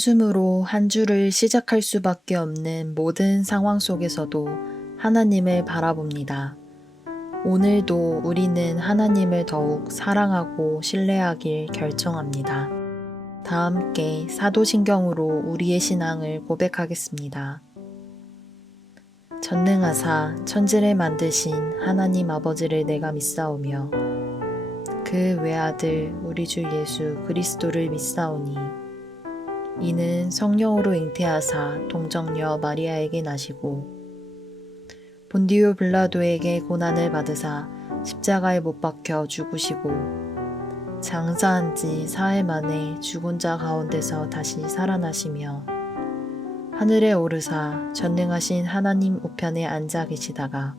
한숨으로 한 주를 시작할 수밖에 없는 모든 상황 속에서도 하나님을 바라봅니다. 오늘도 우리는 하나님을 더욱 사랑하고 신뢰하길 결정합니다. 다 함께 사도신경으로 우리의 신앙을 고백하겠습니다. 전능하사 천지를 만드신 하나님 아버지를 내가 믿사오며 그 외아들 우리 주 예수 그리스도를 믿사오니 이는 성령으로 잉태하사 동정녀 마리아에게 나시고 본디오 빌라도에게 고난을 받으사 십자가에 못 박혀 죽으시고 장사한 지 사흘 만에 죽은 자 가운데서 다시 살아나시며 하늘에 오르사 전능하신 하나님 우편에 앉아 계시다가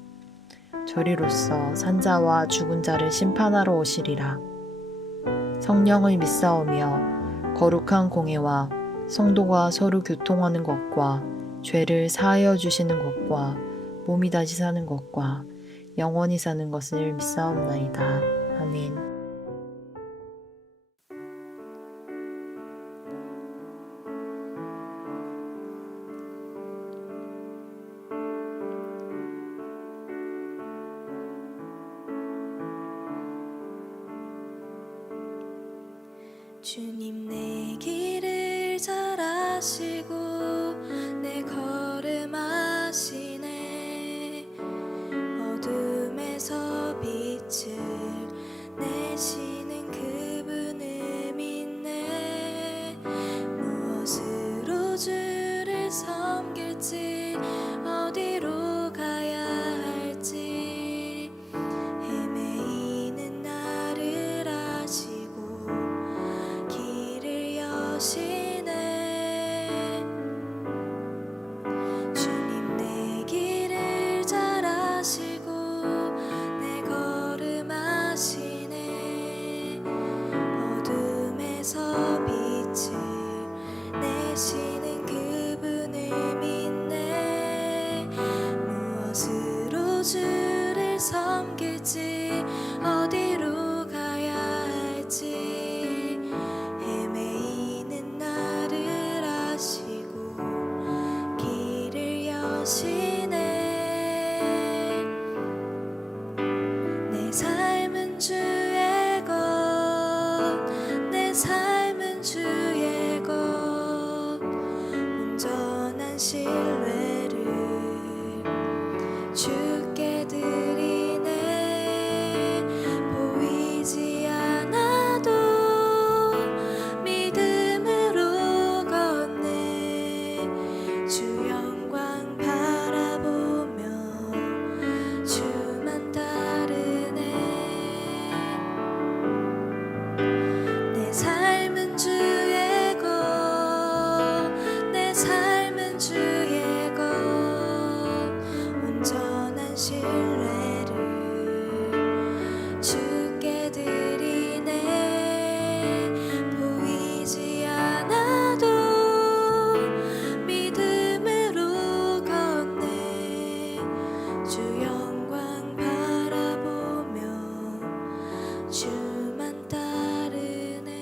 저리로서 산자와 죽은 자를 심판하러 오시리라. 성령을 믿사오며 거룩한 공회와 성도가 서로 교통하는 것과 죄를 사하여 주시는 것과 몸이 다시 사는 것과 영원히 사는 것을 믿사옵나이다. 아멘. 주님 내 길을 잘 아시고 내 걸음 아시네. 어둠에서 빛을 내시는 그분을 믿네. 무엇으로 주를 섬길지 어디로 가야 할지 헤매이는 나를 아시고 길을 여시네. 주님 내 길을 잘 아시고 내 걸음 아시네. 어둠에서 빛을 내시는 그분을 믿네. 무엇으로 주를 섬길지 어디로 가야 할지 헤매이는 나를 아시고 길을 여시네. 내 삶은 주의 것, 내 삶은 주의 것, 온전한 신뢰를 주께 드리네. 보이지 않아도 믿음으로 걷네. 주 영광 바라보며 주만 따르네. 내 삶은 주의 것, 내 삶은 주의 것, 온전한 신뢰를 주께 드리네. 보이지 않아도 믿음으로 걷네. 주 영광 바라보며 주만 따르네.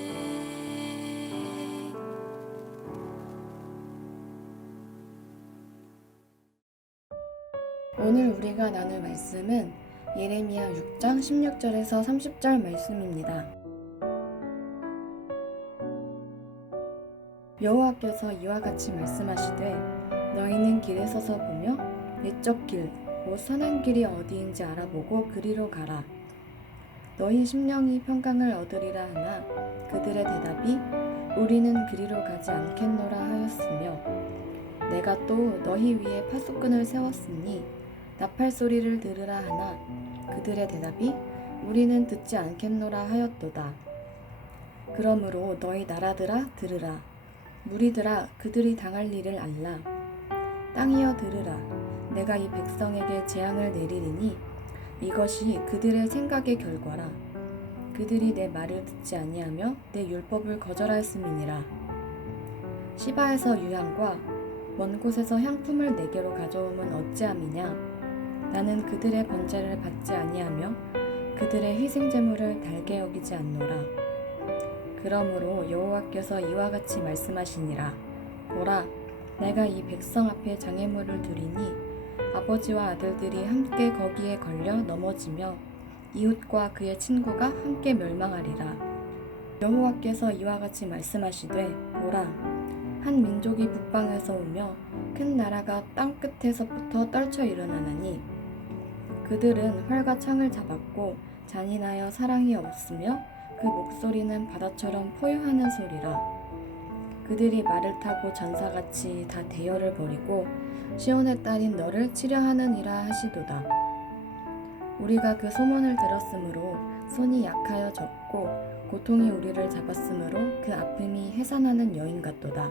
오늘 우리가 나눌 말씀은 예레미야 6장 16절에서 30절 말씀입니다. 여호와께서 이와 같이 말씀하시되 너희는 길에 서서 보며 내적 길, 곧 선한 길이 어디인지 알아보고 그리로 가라. 너희 심령이 평강을 얻으리라 하나 그들의 대답이 우리는 그리로 가지 않겠노라 하였으며 내가 또 너희 위에 파수꾼을 세웠으니 나팔 소리를 들으라 하나 그들의 대답이 우리는 듣지 않겠노라 하였도다. 그러므로 너희 나라들아 들으라. 무리들아 그들이 당할 일을 알라. 땅이여 들으라. 내가 이 백성에게 재앙을 내리리니 이것이 그들의 생각의 결과라. 그들이 내 말을 듣지 아니하며 내 율법을 거절하였음이니라. 시바에서 유향과 먼 곳에서 향품을 내게로 가져오면 어찌함이냐. 나는 그들의 번제를 받지 아니하며 그들의 희생제물을 달게 여기지 않노라. 그러므로 여호와께서 이와 같이 말씀하시니라. 보라, 내가 이 백성 앞에 장애물을 두리니 아버지와 아들들이 함께 거기에 걸려 넘어지며 이웃과 그의 친구가 함께 멸망하리라. 여호와께서 이와 같이 말씀하시되, 보라, 한 민족이 북방에서 오며 큰 나라가 땅 끝에서부터 떨쳐 일어나나니 그들은 활과 창을 잡았고 잔인하여 사랑이 없으며 그 목소리는 바다처럼 포효하는 소리라. 그들이 말을 타고 전사같이 다 대열을 벌이고 시온의 딸인 너를 치려하느니라 하시도다. 우리가 그 소문을 들었으므로 손이 약하여 졌고 고통이 우리를 잡았으므로 그 아픔이 해산하는 여인 같도다.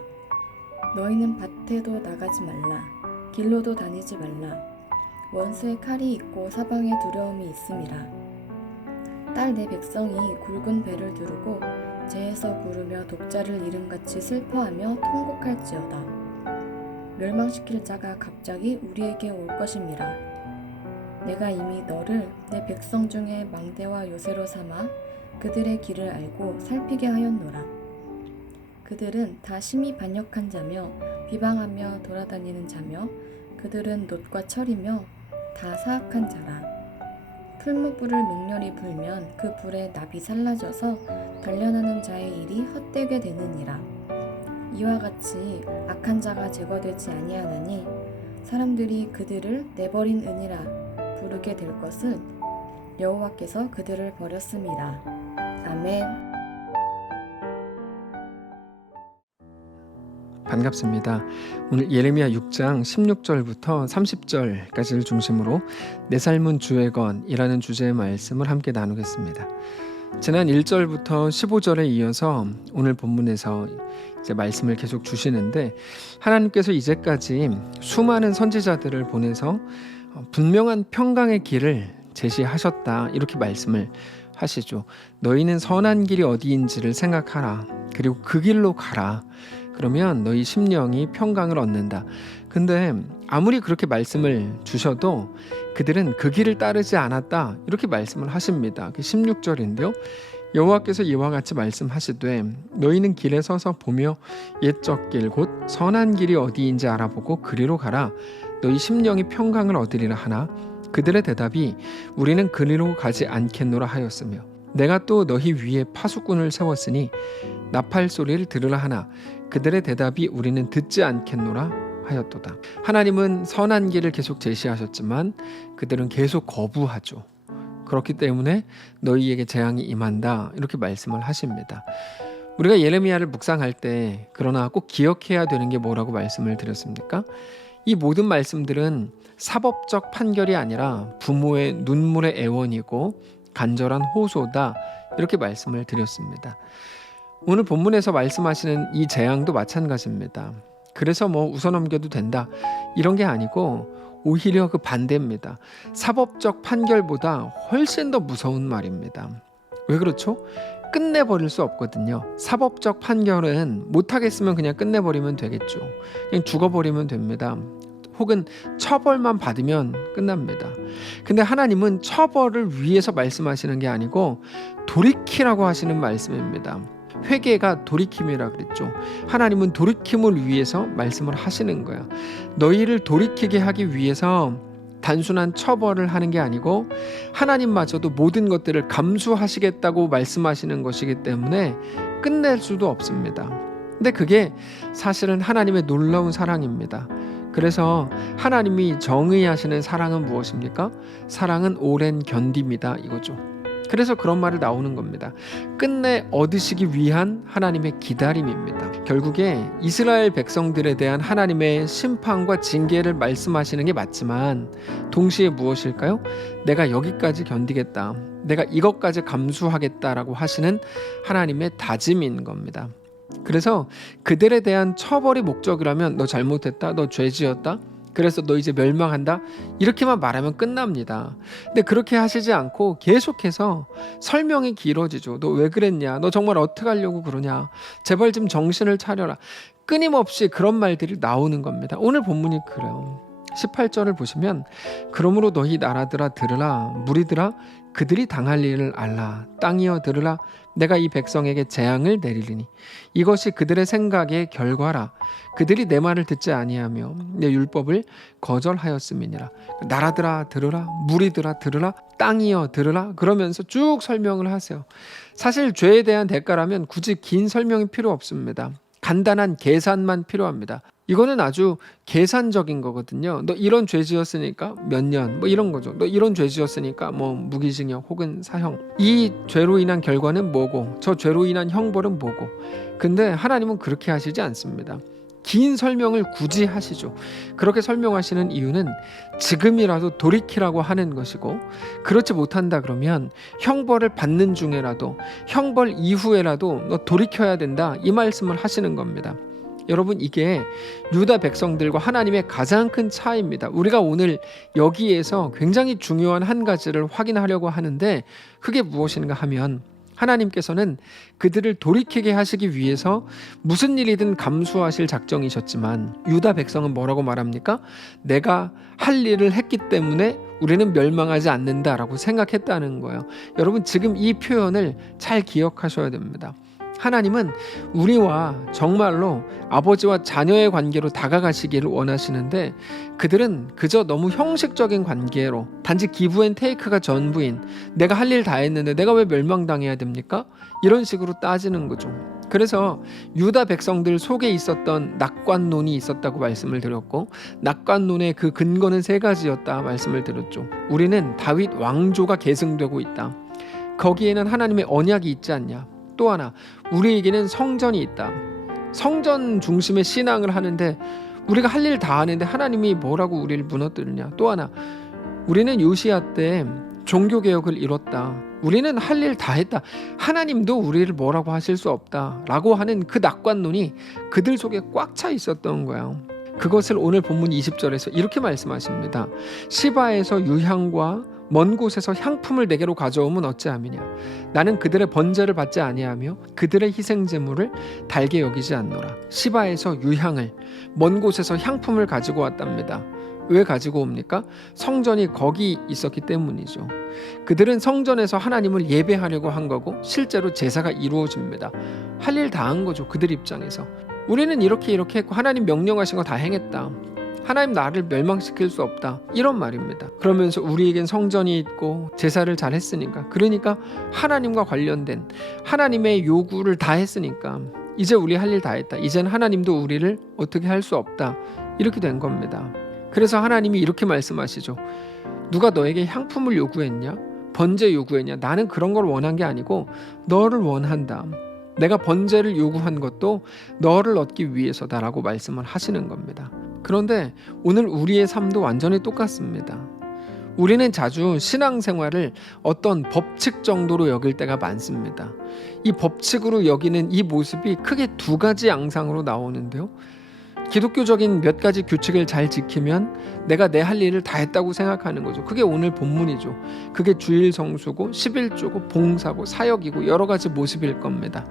너희는 밭에도 나가지 말라. 길로도 다니지 말라. 원수의 칼이 있고 사방에 두려움이 있음이라. 딸 내 백성이 굵은 배를 두르고 재에서 구르며 독자를 잃음같이 슬퍼하며 통곡할지어다. 멸망시킬 자가 갑자기 우리에게 올 것임이라. 내가 이미 너를 내 백성 중에 망대와 요새로 삼아 그들의 길을 알고 살피게 하였노라. 그들은 다 심히 반역한 자며 비방하며 돌아다니는 자며 그들은 놋과 철이며 다 사악한 자라. 풀무불을 맹렬히 불면 그 불에 납이 살라져서 단련하는 자의 일이 헛되게 되느니라. 이와 같이 악한 자가 제거되지 아니하나니 사람들이 그들을 내버린 은이라 부르게 될 것은 여호와께서 그들을 버렸음이라. 아멘. 반갑습니다. 오늘 예레미야 6장 16절부터 30절까지를 중심으로 내 삶은 주의 건이라는 주제의 말씀을 함께 나누겠습니다. 지난 1절부터 15절에 이어서 오늘 본문에서 이제 말씀을 계속 주시는데 하나님께서 이제까지 수많은 선지자들을 보내서 분명한 평강의 길을 제시하셨다 이렇게 말씀을 하시죠. 너희는 선한 길이 어디인지를 생각하라. 그리고 그 길로 가라. 그러면 너희 심령이 평강을 얻는다. 근데 아무리 그렇게 말씀을 주셔도 그들은 그 길을 따르지 않았다. 이렇게 말씀을 하십니다. 16절인데요. 여호와께서 이와 같이 말씀하시되 너희는 길에 서서 보며 옛적 길 곧 선한 길이 어디인지 알아보고 그리로 가라. 너희 심령이 평강을 얻으리라 하나 그들의 대답이 우리는 그리로 가지 않겠노라 하였으며 내가 또 너희 위에 파수꾼을 세웠으니 나팔 소리를 들으라 하나 그들의 대답이 우리는 듣지 않겠노라 하였도다. 하나님은 선한 길을 계속 제시하셨지만 그들은 계속 거부하죠. 그렇기 때문에 너희에게 재앙이 임한다 이렇게 말씀을 하십니다. 우리가 예레미야를 묵상할 때 그러나 꼭 기억해야 되는 게 뭐라고 말씀을 드렸습니까? 이 모든 말씀들은 사법적 판결이 아니라 부모의 눈물의 애원이고 간절한 호소다 이렇게 말씀을 드렸습니다. 오늘 본문에서 말씀하시는 이 재앙도 마찬가지입니다. 그래서 웃어넘겨도 된다 이런 게 아니고 오히려 그 반대입니다. 사법적 판결보다 훨씬 더 무서운 말입니다. 왜 그렇죠? 끝내버릴 수 없거든요. 사법적 판결은 못하겠으면 그냥 끝내버리면 되겠죠. 그냥 죽어버리면 됩니다. 혹은 처벌만 받으면 끝납니다. 근데 하나님은 처벌을 위해서 말씀하시는 게 아니고 돌이키라고 하시는 말씀입니다. 회개가 돌이킴이라 그랬죠. 하나님은 돌이킴을 위해서 말씀을 하시는 거야. 너희를 돌이키게 하기 위해서 단순한 처벌을 하는 게 아니고 하나님마저도 모든 것들을 감수하시겠다고 말씀하시는 것이기 때문에 끝낼 수도 없습니다. 근데 그게 사실은 하나님의 놀라운 사랑입니다. 그래서 하나님이 정의하시는 사랑은 무엇입니까? 사랑은 오랜 견딤이다 이거죠. 그래서 그런 말을 나오는 겁니다. 끝내 얻으시기 위한 하나님의 기다림입니다. 결국에 이스라엘 백성들에 대한 하나님의 심판과 징계를 말씀하시는 게 맞지만 동시에 무엇일까요? 내가 여기까지 견디겠다. 내가 이것까지 감수하겠다라고 하시는 하나님의 다짐인 겁니다. 그래서 그들에 대한 처벌이 목적이라면 너 잘못했다, 너 죄지었다, 그래서 너 이제 멸망한다 이렇게만 말하면 끝납니다. 근데 그렇게 하시지 않고 계속해서 설명이 길어지죠. 너 왜 그랬냐, 너 정말 어떻게 하려고 그러냐, 제발 좀 정신을 차려라. 끊임없이 그런 말들이 나오는 겁니다. 오늘 본문이 그래요. 18절을 보시면 그러므로 너희 나라들아 들으라 무리들아 그들이 당할 일을 알라 땅이여 들으라 내가 이 백성에게 재앙을 내리리니 이것이 그들의 생각의 결과라 그들이 내 말을 듣지 아니하며 내 율법을 거절하였음이니라. 나라들아 들으라 무리들아 들으라 땅이여 들으라 그러면서 쭉 설명을 하세요. 사실 죄에 대한 대가라면 굳이 긴 설명이 필요 없습니다. 간단한 계산만 필요합니다. 이거는 아주 계산적인 거거든요. 너 이런 죄 지었으니까 몇 년, 뭐 이런 거죠. 너 이런 죄 지었으니까 뭐 무기징역 혹은 사형. 이 죄로 인한 결과는 뭐고, 저 죄로 인한 형벌은 뭐고. 근데 하나님은 그렇게 하시지 않습니다. 긴 설명을 굳이 하시죠. 그렇게 설명하시는 이유는 지금이라도 돌이키라고 하는 것이고, 그렇지 못한다 그러면 형벌을 받는 중에라도, 형벌 이후에라도 너 돌이켜야 된다, 이 말씀을 하시는 겁니다. 여러분, 이게 유다 백성들과 하나님의 가장 큰 차이입니다. 우리가 오늘 여기에서 굉장히 중요한 한 가지를 확인하려고 하는데, 그게 무엇인가 하면 하나님께서는 그들을 돌이키게 하시기 위해서 무슨 일이든 감수하실 작정이셨지만, 유다 백성은 뭐라고 말합니까? 내가 할 일을 했기 때문에 우리는 멸망하지 않는다라고 생각했다는 거예요. 여러분, 지금 이 표현을 잘 기억하셔야 됩니다. 하나님은 우리와 정말로 아버지와 자녀의 관계로 다가가시기를 원하시는데, 그들은 그저 너무 형식적인 관계로 단지 기브 앤 테이크가 전부인, 내가 할 일 다 했는데 내가 왜 멸망당해야 됩니까? 이런 식으로 따지는 거죠. 그래서 유다 백성들 속에 있었던 낙관론이 있었다고 말씀을 드렸고, 낙관론의 그 근거는 세 가지였다 말씀을 드렸죠. 우리는 다윗 왕조가 계승되고 있다. 거기에는 하나님의 언약이 있지 않냐. 또 하나, 우리에게는 성전이 있다. 성전 중심의 신앙을 하는데 우리가 할 일 다 하는데 하나님이 뭐라고 우리를 무너뜨리냐. 또 하나, 우리는 요시야 때 종교개혁을 이뤘다. 우리는 할 일 다 했다. 하나님도 우리를 뭐라고 하실 수 없다 라고 하는 그 낙관론이 그들 속에 꽉 차 있었던 거예요. 그것을 오늘 본문 20절에서 이렇게 말씀하십니다. 시바에서 유향과 먼 곳에서 향품을 내게로 가져오면 어찌함이냐. 나는 그들의 번제를 받지 아니하며 그들의 희생제물을 달게 여기지 않노라. 시바에서 유향을, 먼 곳에서 향품을 가지고 왔답니다. 왜 가지고 옵니까? 성전이 거기 있었기 때문이죠. 그들은 성전에서 하나님을 예배하려고 한 거고, 실제로 제사가 이루어집니다. 할 일 다 한 거죠. 그들 입장에서. 우리는 이렇게 했고 하나님 명령하신 거 다 행했다. 하나님 나를 멸망시킬 수 없다, 이런 말입니다. 그러면서 우리에겐 성전이 있고 제사를 잘 했으니까, 그러니까 하나님과 관련된 하나님의 요구를 다 했으니까 이제 우리 할 일 다 했다. 이제는 하나님도 우리를 어떻게 할 수 없다, 이렇게 된 겁니다. 그래서 하나님이 이렇게 말씀하시죠. 누가 너에게 향품을 요구했냐? 번제 요구했냐? 나는 그런 걸 원한 게 아니고 너를 원한다. 내가 번제를 요구한 것도 너를 얻기 위해서다라고 말씀을 하시는 겁니다. 그런데 오늘 우리의 삶도 완전히 똑같습니다. 우리는 자주 신앙생활을 어떤 법칙 정도로 여길 때가 많습니다. 이 법칙으로 여기는 이 모습이 크게 두 가지 양상으로 나오는데요. 기독교적인 몇 가지 규칙을 잘 지키면 내가 내 할 일을 다 했다고 생각하는 거죠. 그게 오늘 본문이죠. 그게 주일 성수고 11조고 봉사고 사역이고 여러 가지 모습일 겁니다.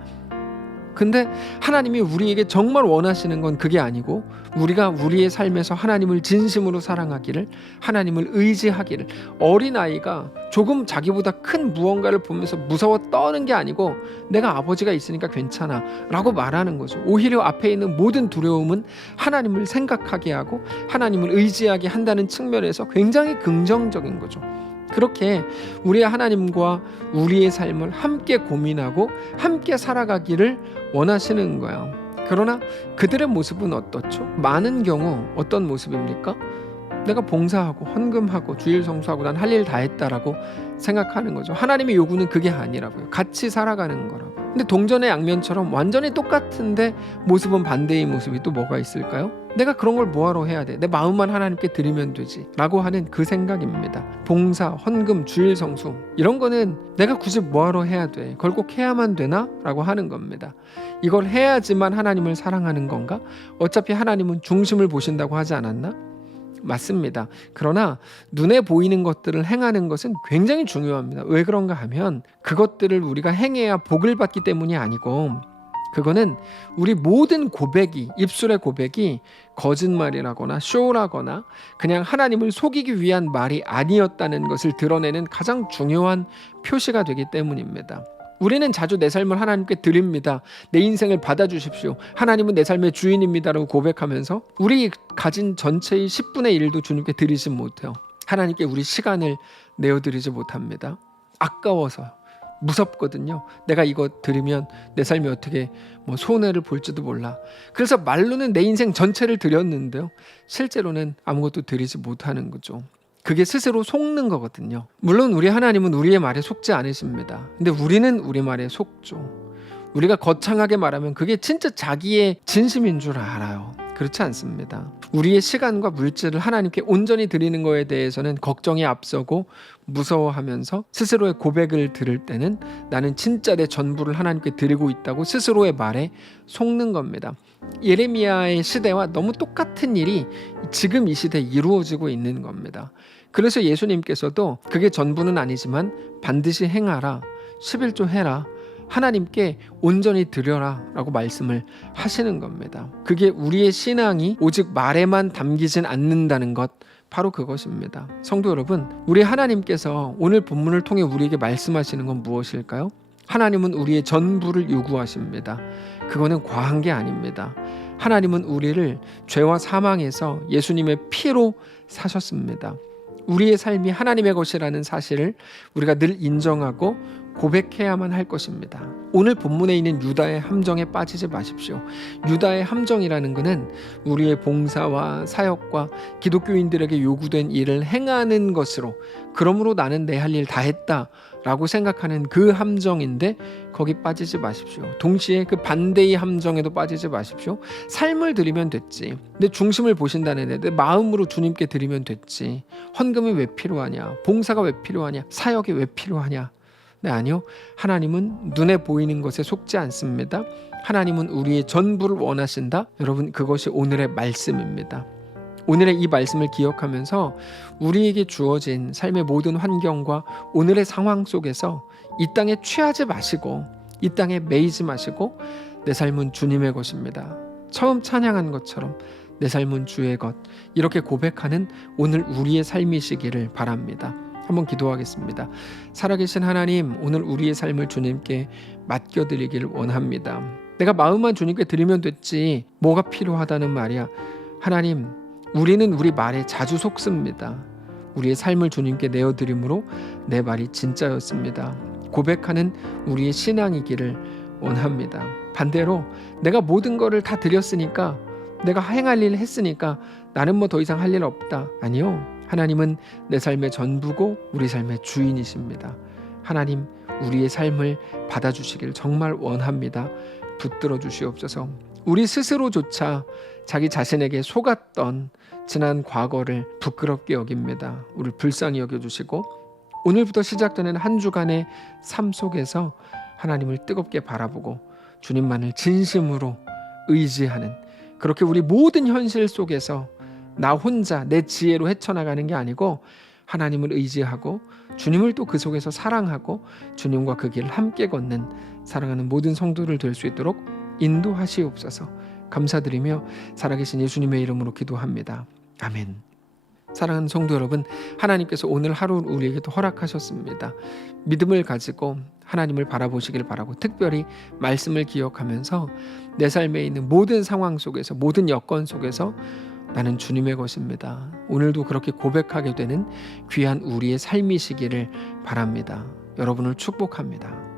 근데 하나님이 우리에게 정말 원하시는 건 그게 아니고, 우리가 우리의 삶에서 하나님을 진심으로 사랑하기를, 하나님을 의지하기를, 어린아이가 조금 자기보다 큰 무언가를 보면서 무서워 떠는 게 아니고 내가 아버지가 있으니까 괜찮아 라고 말하는 거죠. 오히려 앞에 있는 모든 두려움은 하나님을 생각하게 하고 하나님을 의지하게 한다는 측면에서 굉장히 긍정적인 거죠. 그렇게 우리의 하나님과 우리의 삶을 함께 고민하고 함께 살아가기를 원하시는 거예요. 그러나 그들의 모습은 어떻죠? 많은 경우 어떤 모습입니까? 내가 봉사하고 헌금하고 주일 성수하고 난 할 일 다 했다라고 생각하는 거죠. 하나님의 요구는 그게 아니라고요. 같이 살아가는 거라고. 근데 동전의 양면처럼 완전히 똑같은데 모습은 반대의 모습이 또 뭐가 있을까요? 내가 그런 걸 뭐하러 해야 돼? 내 마음만 하나님께 드리면 되지 라고 하는 그 생각입니다. 봉사, 헌금, 주일 성수 이런 거는 내가 굳이 뭐하러 해야 돼? 그걸 꼭 해야만 되나? 라고 하는 겁니다. 이걸 해야지만 하나님을 사랑하는 건가? 어차피 하나님은 중심을 보신다고 하지 않았나? 맞습니다. 그러나 눈에 보이는 것들을 행하는 것은 굉장히 중요합니다. 왜 그런가 하면 그것들을 우리가 행해야 복을 받기 때문이 아니고, 그거는 우리 모든 고백이, 입술의 고백이 거짓말이라거나 쇼라거나 그냥 하나님을 속이기 위한 말이 아니었다는 것을 드러내는 가장 중요한 표시가 되기 때문입니다. 우리는 자주 내 삶을 하나님께 드립니다. 내 인생을 받아주십시오. 하나님은 내 삶의 주인입니다라고 고백하면서 우리 가진 전체의 10분의 1도 주님께 드리지 못해요. 하나님께 우리 시간을 내어드리지 못합니다. 아까워서요. 무섭거든요. 내가 이거 들으면 내 삶이 어떻게 손해를 볼지도 몰라. 그래서 말로는 내 인생 전체를 드렸는데요. 실제로는 아무것도 드리지 못하는 거죠. 그게 스스로 속는 거거든요. 물론 우리 하나님은 우리의 말에 속지 않으십니다. 근데 우리는 우리 말에 속죠. 우리가 거창하게 말하면 그게 진짜 자기의 진심인 줄 알아요. 그렇지 않습니다. 우리의 시간과 물질을 하나님께 온전히 드리는 거에 대해서는 걱정이 앞서고 무서워하면서 스스로의 고백을 들을 때는 나는 진짜 내 전부를 하나님께 드리고 있다고 스스로의 말에 속는 겁니다. 예레미야의 시대와 너무 똑같은 일이 지금 이 시대에 이루어지고 있는 겁니다. 그래서 예수님께서도 그게 전부는 아니지만 반드시 행하라, 11조 해라, 하나님께 온전히 드려라 라고 말씀을 하시는 겁니다. 그게 우리의 신앙이 오직 말에만 담기진 않는다는 것, 바로 그것입니다. 성도 여러분, 우리 하나님께서 오늘 본문을 통해 우리에게 말씀하시는 건 무엇일까요? 하나님은 우리의 전부를 요구하십니다. 그거는 과한 게 아닙니다. 하나님은 우리를 죄와 사망에서 예수님의 피로 사셨습니다. 우리의 삶이 하나님의 것이라는 사실을 우리가 늘 인정하고 고백해야만 할 것입니다. 오늘 본문에 있는 유다의 함정에 빠지지 마십시오. 유다의 함정이라는 것은 우리의 봉사와 사역과 기독교인들에게 요구된 일을 행하는 것으로, 그러므로 나는 내 할 일 다 했다라고 생각하는 그 함정인데 거기 빠지지 마십시오. 동시에 그 반대의 함정에도 빠지지 마십시오. 삶을 드리면 됐지. 내 중심을 보신다는 내 마음으로 주님께 드리면 됐지. 헌금이 왜 필요하냐? 봉사가 왜 필요하냐? 사역이 왜 필요하냐? 네, 아니요. 하나님은 눈에 보이는 것에 속지 않습니다. 하나님은 우리의 전부를 원하신다. 여러분, 그것이 오늘의 말씀입니다. 오늘의 이 말씀을 기억하면서 우리에게 주어진 삶의 모든 환경과 오늘의 상황 속에서 이 땅에 취하지 마시고, 이 땅에 매이지 마시고, 내 삶은 주님의 것입니다. 처음 찬양한 것처럼 내 삶은 주의 것, 이렇게 고백하는 오늘 우리의 삶이시기를 바랍니다. 한번 기도하겠습니다. 살아계신 하나님, 오늘 우리의 삶을 주님께 맡겨드리기를 원합니다. 내가 마음만 주님께 드리면 됐지 뭐가 필요하다는 말이야. 하나님, 우리는 우리 말에 자주 속습니다. 우리의 삶을 주님께 내어드림으로 내 말이 진짜였습니다. 고백하는 우리의 신앙이기를 원합니다. 반대로 내가 모든 거를 다 드렸으니까, 내가 행할 일 했으니까 나는 뭐 더 이상 할 일 없다. 아니요. 하나님은 내 삶의 전부고 우리 삶의 주인이십니다. 하나님, 우리의 삶을 받아주시길 정말 원합니다. 붙들어 주시옵소서. 우리 스스로조차 자기 자신에게 속았던 지난 과거를 부끄럽게 여깁니다. 우리 불쌍히 여겨주시고 오늘부터 시작되는 한 주간의 삶 속에서 하나님을 뜨겁게 바라보고 주님만을 진심으로 의지하는, 그렇게 우리 모든 현실 속에서 나 혼자 내 지혜로 헤쳐나가는 게 아니고 하나님을 의지하고 주님을 또 그 속에서 사랑하고 주님과 그 길을 함께 걷는 사랑하는 모든 성도를 될 수 있도록 인도하시옵소서. 감사드리며 살아계신 예수님의 이름으로 기도합니다. 아멘. 사랑하는 성도 여러분, 하나님께서 오늘 하루 우리에게 또 허락하셨습니다. 믿음을 가지고 하나님을 바라보시길 바라고, 특별히 말씀을 기억하면서 내 삶에 있는 모든 상황 속에서, 모든 여건 속에서 나는 주님의 것입니다. 오늘도 그렇게 고백하게 되는 귀한 우리의 삶이시기를 바랍니다. 여러분을 축복합니다.